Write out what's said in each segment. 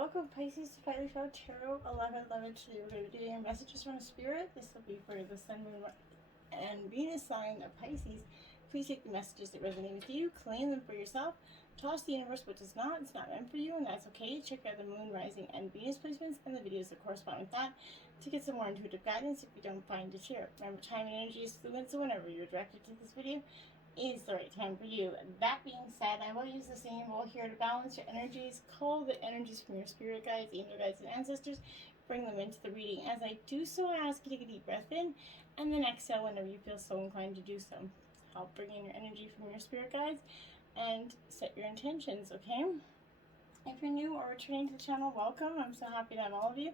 welcome Pisces to Lightly Show Tarot 1111 to your video. Your messages from Spirit. This will be for the Sun, Moon, and Venus sign of Pisces. Please take the messages that resonate with you, claim them for yourself, toss the universe what does not. It's not meant for you, and that's okay. Check out the Moon, Rising, and Venus placements and the videos that correspond with that to get some more intuitive guidance if you don't find it here. Remember, time and energy is fluid, so whenever you're directed to this video, is the right time for you. That being said, I will use the symbol here to balance your energies. Call the energies from your spirit guides, angel guides, and ancestors. Bring them into the reading. As I do so, I ask you to take a deep breath in and then exhale whenever you feel so inclined to do so. Help bring in your energy from your spirit guides and set your intentions, okay? If you're new or returning to the channel, welcome. I'm so happy to have all of you.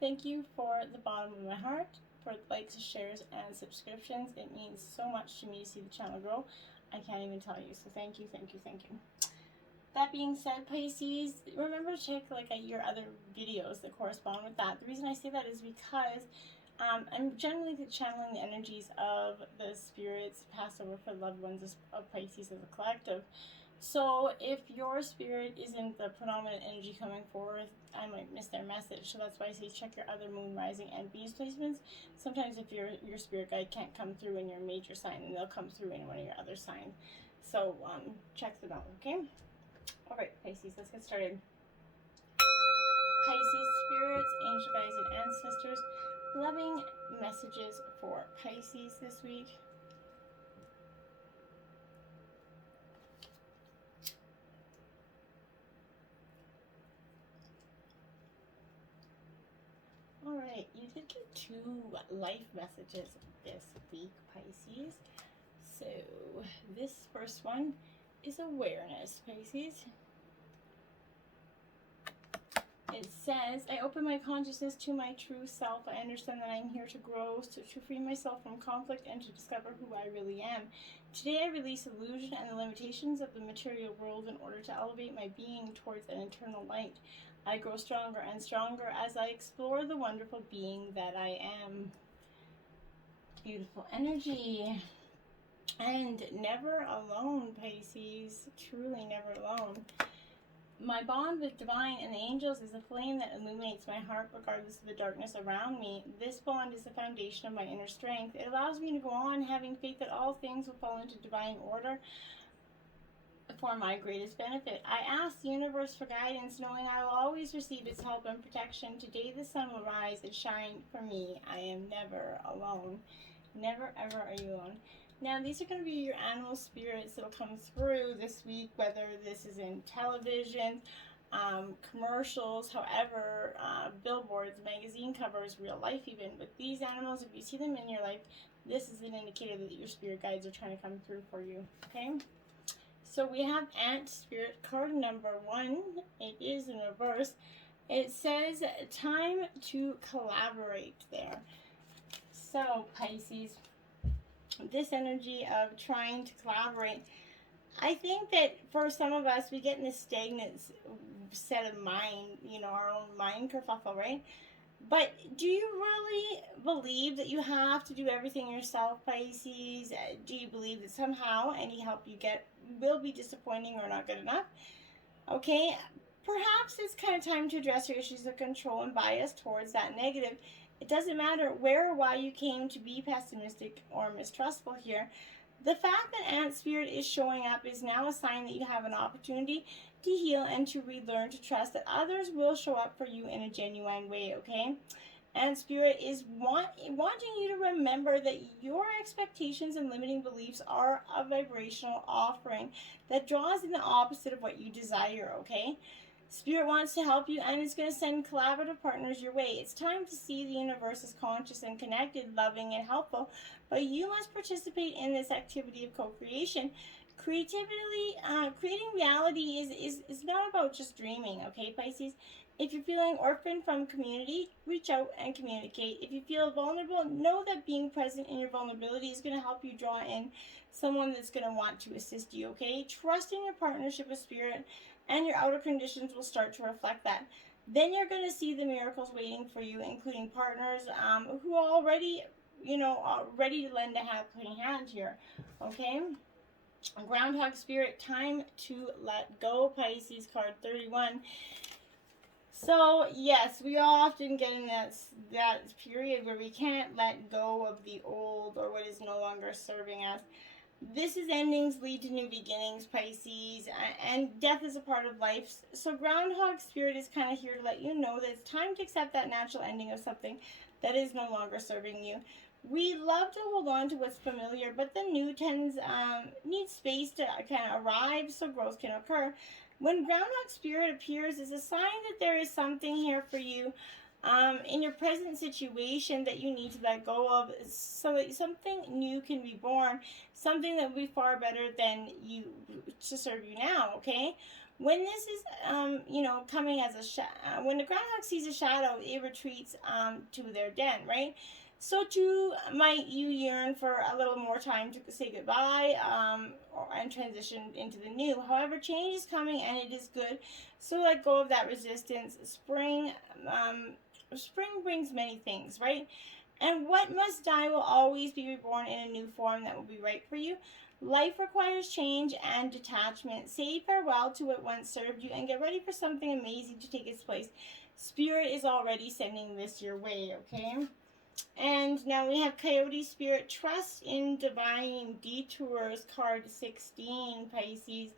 Thank you for the bottom of my heart, for likes, shares, and subscriptions. It means so much to me to see the channel grow. I can't even tell you. So thank you, thank you, thank you. That being said, Pisces, remember to check your other videos that correspond with that. The reason I say that is because I'm generally channeling the energies of the spirits passed over for loved ones of Pisces as a collective. So if your spirit isn't the predominant energy coming forward, I might miss their message. So that's why I say check your other Moon, Rising, and Venus placements. Sometimes if your spirit guide can't come through in your major sign, then they'll come through in one of your other signs. So check them out, okay? All right, Pisces, let's get started. Pisces spirits, angel guides, and ancestors, loving messages for Pisces this week. Alright, you did get 2 life messages this week, Pisces. So, this first one is awareness, Pisces. It says, I open my consciousness to my true self. I understand that I'm here to grow, to free myself from conflict, and to discover who I really am. Today I release illusion and the limitations of the material world in order to elevate my being towards an eternal light. I grow stronger and stronger as I explore the wonderful being that I am. Beautiful energy. And never alone, Pisces. Truly never alone. My bond with divine and the angels is a flame that illuminates my heart regardless of the darkness around me. This bond is the foundation of my inner strength. It allows me to go on having faith that all things will fall into divine order for my greatest benefit. I ask the universe for guidance, knowing I will always receive its help and protection. Today the sun will rise and shine for me. I am never alone. Never ever are you alone. Now these are going to be your animal spirits that will come through this week, whether this is in television, commercials, however, billboards, magazine covers, real life even. But these animals, if you see them in your life, this is an indicator that your spirit guides are trying to come through for you, okay? So we have Ant Spirit card number 1. It is in reverse. It says time to collaborate there. So Pisces, this energy of trying to collaborate, I think that for some of us, we get in this stagnant set of mind, our own mind kerfuffle, right? But do you really believe that you have to do everything yourself, Pisces? Do you believe that somehow any help you get will be disappointing or not good enough? Okay, perhaps it's kind of time to address your issues of control and bias towards that negative. It doesn't matter where or why you came to be pessimistic or mistrustful here. The fact that Ant Spirit is showing up is now a sign that you have an opportunity to heal and to relearn to trust that others will show up for you in a genuine way, okay? Ant Spirit is wanting you to remember that your expectations and limiting beliefs are a vibrational offering that draws in the opposite of what you desire, okay? Spirit wants to help you and is going to send collaborative partners your way. It's time to see the universe as conscious and connected, loving and helpful, but you must participate in this activity of co-creation. Creating reality is not about just dreaming, okay, Pisces? If you're feeling orphaned from community, reach out and communicate. If you feel vulnerable, know that being present in your vulnerability is going to help you draw in someone that's going to want to assist you, okay? Trust in your partnership with Spirit, and your outer conditions will start to reflect that. Then you're going to see the miracles waiting for you, including partners who are already, are ready to lend a helping hand here, okay? Groundhog Spirit, time to let go, Pisces, card 31. So yes, we all often get in that period where we can't let go of the old or what is no longer serving us. This is endings lead to new beginnings, Pisces, and death is a part of life. So Groundhog Spirit is kind of here to let you know that it's time to accept that natural ending of something that is no longer serving you. We love to hold on to what's familiar, but the new tends needs space to kind of arrive so growth can occur. When Groundhog Spirit appears, it's a sign that there is something here for you in your present situation that you need to let go of so that something new can be born, something that will be far better than you to serve you now, okay? When this is, coming as when the groundhog sees a shadow, it retreats to their den, right? So too might you yearn for a little more time to say goodbye and transition into the new. However, change is coming and it is good. So let go of that resistance. Spring brings many things, right? And what must die will always be reborn in a new form that will be right for you. Life requires change and detachment. Say farewell to what once served you and get ready for something amazing to take its place. Spirit is already sending this your way, okay? And now we have Coyote Spirit, Trust in Divine Detours, card 16, Pisces.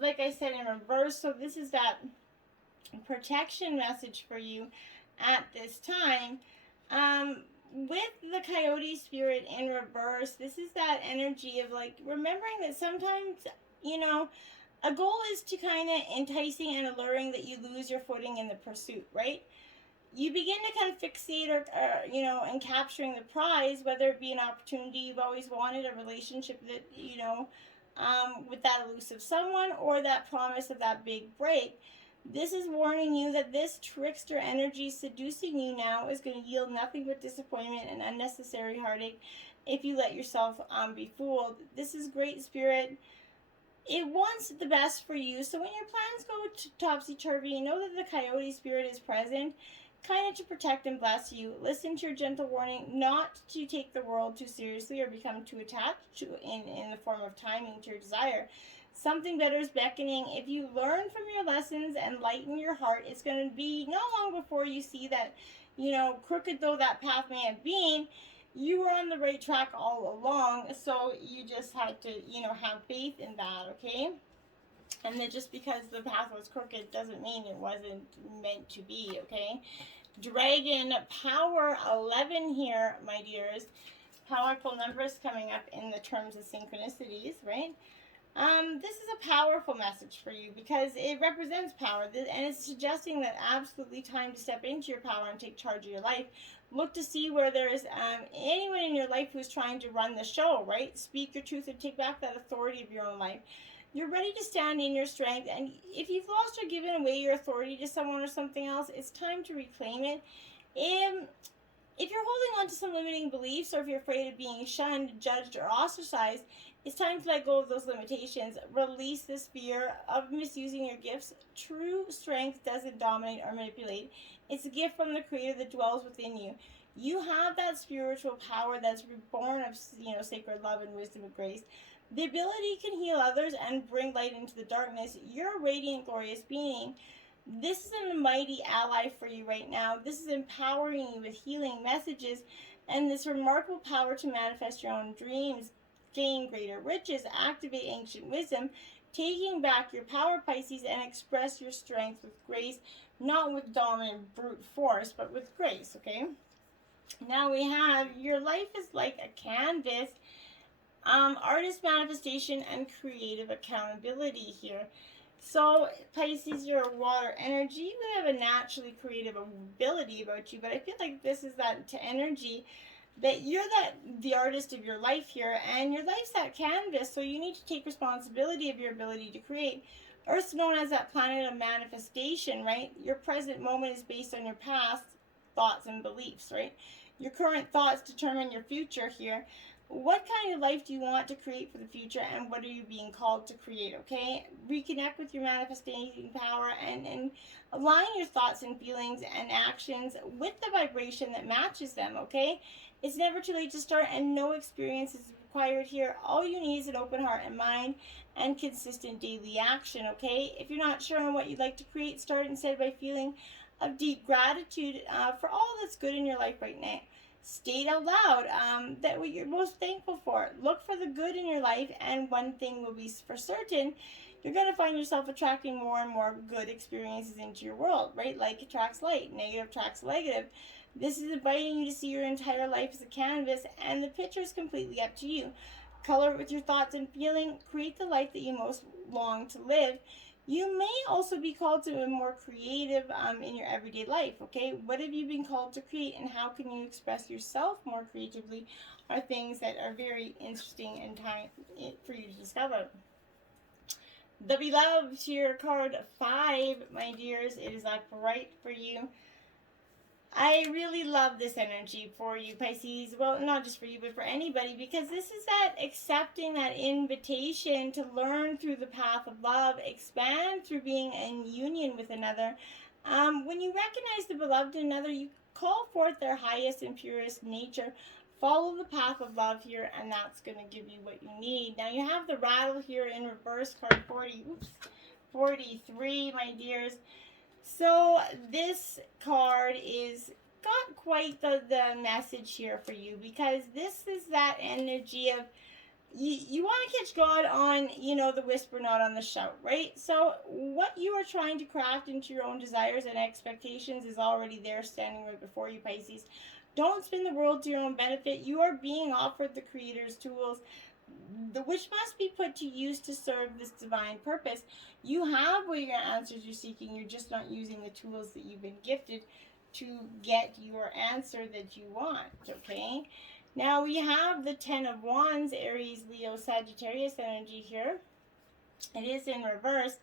Like I said, in reverse, so this is that protection message for you at this time. With the Coyote Spirit in reverse, this is that energy of like remembering that sometimes, a goal is to kind of enticing and alluring that you lose your footing in the pursuit, right? You begin to kind of fixate and capturing the prize, whether it be an opportunity you've always wanted, a relationship that, with that elusive someone, or that promise of that big break. This is warning you that this trickster energy seducing you now is going to yield nothing but disappointment and unnecessary heartache if you let yourself be fooled. This is great spirit. It wants the best for you. So when your plans go topsy-turvy, know that the Coyote Spirit is present, kind of to protect and bless you. Listen to your gentle warning not to take the world too seriously or become too attached to in the form of timing to your desire. Something better is beckoning. If you learn from your lessons and lighten your heart, it's going to be not long before you see that, crooked though that path may have been, you were on the right track all along. So you just had to, have faith in that, okay? And that just because the path was crooked doesn't mean it wasn't meant to be, okay? Dragon Power 11 here, my dears. Powerful numbers coming up in the terms of synchronicities, right? This is a powerful message for you because it represents power, and it's suggesting that absolutely time to step into your power and take charge of your life. Look to see where there is anyone in your life who's trying to run the show, right? Speak your truth and take back that authority of your own life. You're ready to stand in your strength, and if you've lost or given away your authority to someone or something else, it's time to reclaim it. If you're holding on to some limiting beliefs, or if you're afraid of being shunned, judged, or ostracized, it's time to let go of those limitations. Release this fear of misusing your gifts. True strength doesn't dominate or manipulate. It's a gift from the Creator that dwells within you. You have that spiritual power that's born of, sacred love and wisdom and grace. The ability can heal others and bring light into the darkness. You're a radiant, glorious being. This is a mighty ally for you right now. This is empowering you with healing messages and this remarkable power to manifest your own dreams, gain greater riches, activate ancient wisdom, taking back your power, Pisces, and express your strength with grace, not with dominant brute force, but with grace, okay? Now we have, your life is like a canvas, artist manifestation and creative accountability here. So, Pisces, you're a water energy. You have a naturally creative ability about you, but I feel like this is that energy that you're the artist of your life here, and your life's that canvas, so you need to take responsibility of your ability to create. Earth's known as that planet of manifestation, right? Your present moment is based on your past thoughts and beliefs, right? Your current thoughts determine your future here. What kind of life do you want to create for the future, and what are you being called to create, okay? Reconnect with your manifesting power and align your thoughts and feelings and actions with the vibration that matches them, okay? It's never too late to start, and no experience is required here. All you need is an open heart and mind and consistent daily action, okay? If you're not sure on what you'd like to create, start instead by feeling of deep gratitude for all that's good in your life right now. State out loud that what you're most thankful for. Look for the good in your life, and one thing will be for certain: you're going to find yourself attracting more and more good experiences into your world, right? Like attracts like, negative attracts negative. This is inviting you to see your entire life as a canvas, and the picture is completely up to you. Color it with your thoughts and feeling. Create the life that you most long to live. You may also be called to be more creative in your everyday life, okay? What have you been called to create, and how can you express yourself more creatively are things that are very interesting and time for you to discover. The Beloved here, card 5, my dears. It is up right for you. I really love this energy for you, Pisces. Well, not just for you, but for anybody, because this is that accepting that invitation to learn through the path of love, expand through being in union with another. When you recognize the beloved in another, you call forth their highest and purest nature. Follow the path of love here, and that's going to give you what you need. Now, you have the rattle here in reverse, card 43, my dears. So this card is got quite the message here for you, because this is that energy of you want to catch God on, the whisper, not on the shout, right? So what you are trying to craft into your own desires and expectations is already there, standing right before you, Pisces. Don't spin the world to your own benefit. You are being offered the Creator's tools, which must be put to use to serve this divine purpose. You have what your answers you're seeking. You're just not using the tools that you've been gifted to get your answer that you want, okay? Now we have the 10 of Wands, Aries, Leo, Sagittarius energy here. It is in reverse.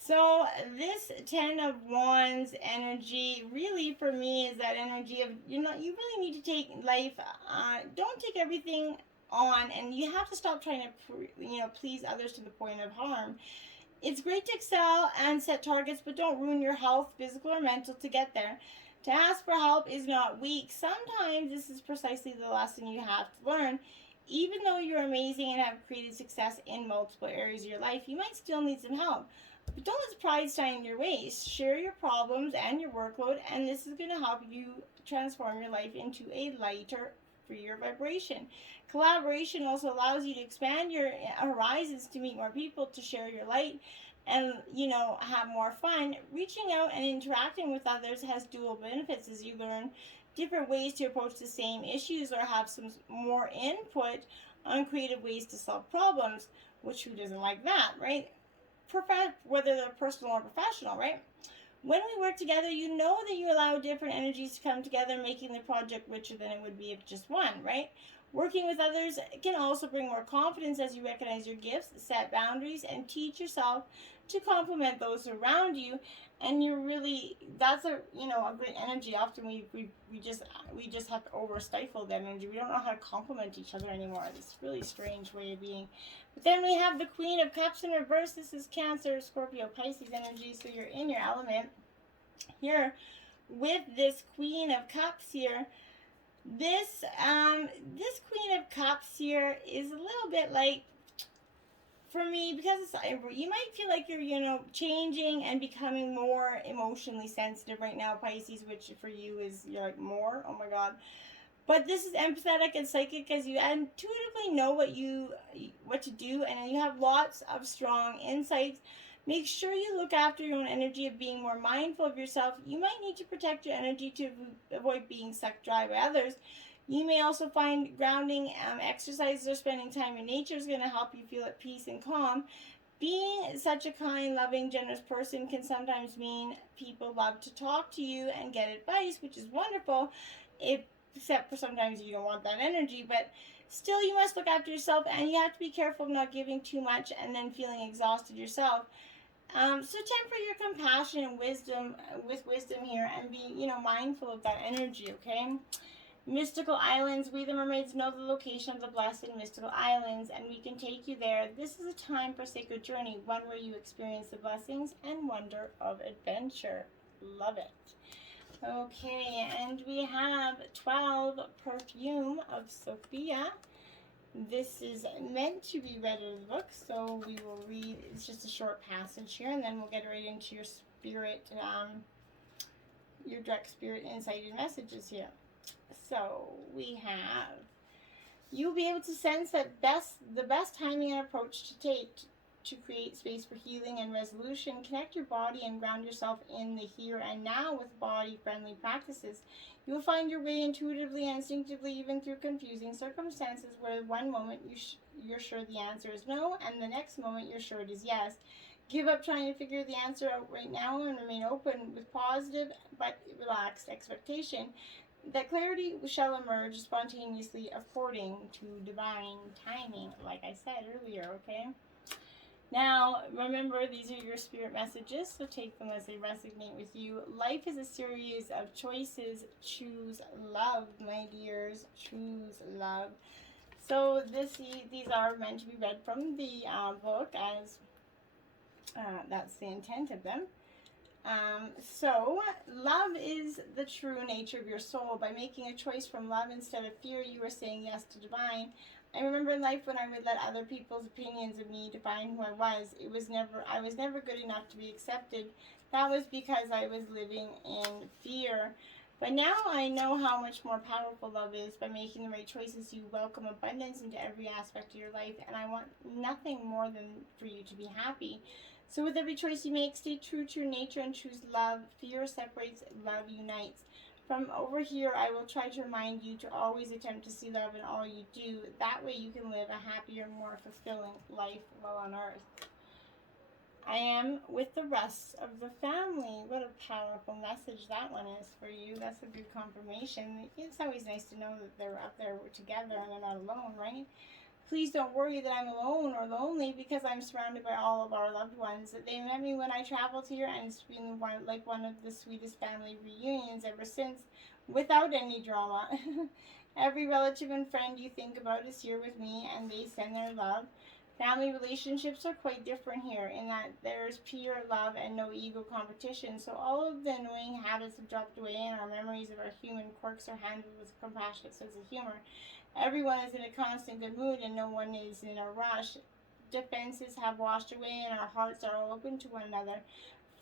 So this 10 of Wands energy really for me is that energy of, you really need to take life, don't take everything on, and you have to stop trying to, please others to the point of harm. It's great to excel and set targets, but don't ruin your health, physical or mental, to get there. To ask for help is not weak. Sometimes this is precisely the lesson you have to learn. Even though you're amazing and have created success in multiple areas of your life, you might still need some help. But don't let pride stand in your way. Share your problems and your workload, and this is going to help you transform your life into a lighter, freer vibration. Collaboration also allows you to expand your horizons, to meet more people, to share your light, and have more fun. Reaching out and interacting with others has dual benefits as you learn different ways to approach the same issues, or have some more input on creative ways to solve problems, which who doesn't like that, right? Whether they're personal or professional, right? When we work together, you know that you allow different energies to come together, making the project richer than it would be if just one, right? Working with others can also bring more confidence as you recognize your gifts, set boundaries, and teach yourself to complement those around you. And that's a great energy. Often we just have to over stifle that energy. We don't know how to complement each other anymore. It's a really strange way of being. But then we have the Queen of Cups in reverse. This is Cancer, Scorpio, Pisces energy. So you're in your element here with this Queen of Cups here. This Queen of Cups here is a little bit like, for me, because you might feel like you're changing and becoming more emotionally sensitive right now, Pisces, which for you is, you're like, more, oh my god. But this is empathetic and psychic, as you intuitively know what to do, and you have lots of strong insights. Make sure you look after your own energy of being more mindful of yourself. You might need to protect your energy to avoid being sucked dry by others. You may also find grounding exercises or spending time in nature is going to help you feel at peace and calm. Being such a kind, loving, generous person can sometimes mean people love to talk to you and get advice, which is wonderful, except for sometimes you don't want that energy. But still, you must look after yourself, and you have to be careful of not giving too much and then feeling exhausted yourself. So temper your compassion and wisdom with wisdom here, and be mindful of that energy, okay? Mystical islands. We the mermaids know the location of the blessed mystical islands, and we can take you there. This is a time for sacred journey, one where you experience the blessings and wonder of adventure. Love it. Okay, and we have 12, Perfume of Sophia. This is meant to be read as a book, so we will read, it's just a short passage here, and then we'll get right into your spirit, your direct spirit insight and messages here. So we have, you'll be able to sense that the best timing and approach to take to create space for healing and resolution. Connect your body and ground yourself in the here and now with body-friendly practices. You will find your way intuitively and instinctively, even through confusing circumstances where one moment you're sure the answer is no, and the next moment you're sure it is yes. Give up trying to figure the answer out right now and remain open with positive but relaxed expectation that clarity shall emerge spontaneously according to divine timing, like I said earlier, okay? Now, remember, these are your spirit messages, so take them as they resonate with you. Life is a series of choices. Choose love, my dears. Choose love. So these are meant to be read from the book, as that's the intent of them. So, love is the true nature of your soul. By making a choice from love instead of fear, you are saying yes to divine. I remember in life when I would let other people's opinions of me define who I was. I was never good enough to be accepted. That was because I was living in fear. But now I know how much more powerful love is. By making the right choices, you welcome abundance into every aspect of your life, and I want nothing more than for you to be happy. So with every choice you make, stay true to your nature and choose love. Fear separates, love unites. From over here, I will try to remind you to always attempt to see love in all you do. That way you can live a happier, more fulfilling life while on earth. I am with the rest of the family. What a powerful message that one is for you. That's a good confirmation. It's always nice to know that they're up there together and they're not alone, right? Please don't worry that I'm alone or lonely, because I'm surrounded by all of our loved ones. They met me when I traveled here, and it's been one of the sweetest family reunions ever since, without any drama. Every relative and friend you think about is here with me, and they send their love. Family relationships are quite different here in that there's pure love and no ego competition. So all of the annoying habits have dropped away, and our memories of our human quirks are handled with a compassionate sense of humor. Everyone is in a constant good mood, and no one is in a rush. Defenses have washed away, and our hearts are all open to one another.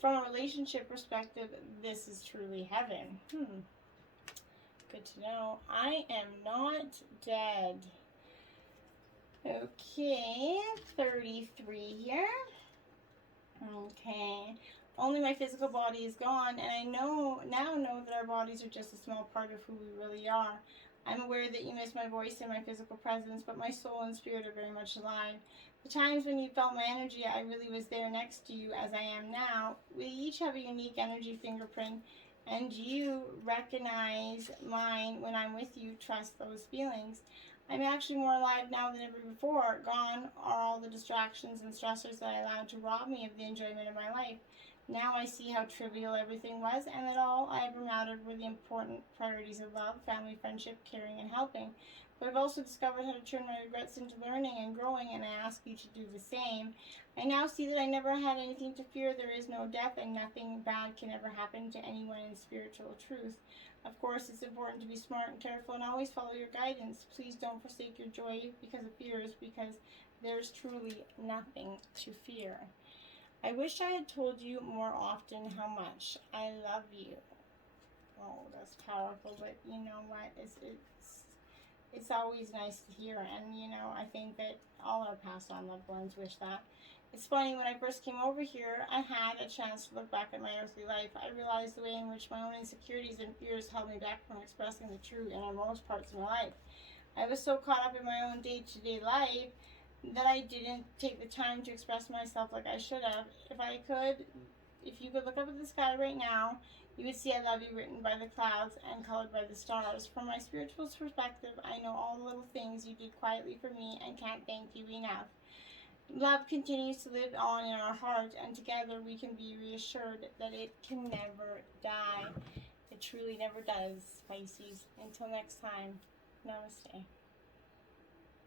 From a relationship perspective, this is truly heaven. Good to know. I am not dead. Okay, 33 here. Okay. Only my physical body is gone, and I now know that our bodies are just a small part of who we really are. I'm aware that you miss my voice and my physical presence, but my soul and spirit are very much alive. The times when you felt my energy, I really was there next to you as I am now. We each have a unique energy fingerprint, and you recognize mine when I'm with you. Trust those feelings. I'm actually more alive now than ever before. Gone are all the distractions and stressors that I allowed to rob me of the enjoyment of my life. Now I see how trivial everything was, and that all I ever mattered were the important priorities of love, family, friendship, caring, and helping. But I've also discovered how to turn my regrets into learning and growing, and I ask you to do the same. I now see that I never had anything to fear. There is no death, and nothing bad can ever happen to anyone in spiritual truth. Of course, it's important to be smart and careful and always follow your guidance. Please don't forsake your joy because of fears, because there's truly nothing to fear. I wish I had told you more often how much I love you. Oh, that's powerful, but you know what? It's always nice to hear, and you know, I think that all our passed on loved ones wish that. It's funny, when I first came over here, I had a chance to look back at my earthly life. I realized the way in which my own insecurities and fears held me back from expressing the truth in most parts of my life. I was so caught up in my own day-to-day life that I didn't take the time to express myself like I should have. If you could look up at the sky right now, you would see I love you written by the clouds and colored by the stars. From my spiritual perspective, I know all the little things you did quietly for me and can't thank you enough. Love continues to live on in our heart, and together we can be reassured that it can never die. It truly never does, Pisces. Until next time, namaste.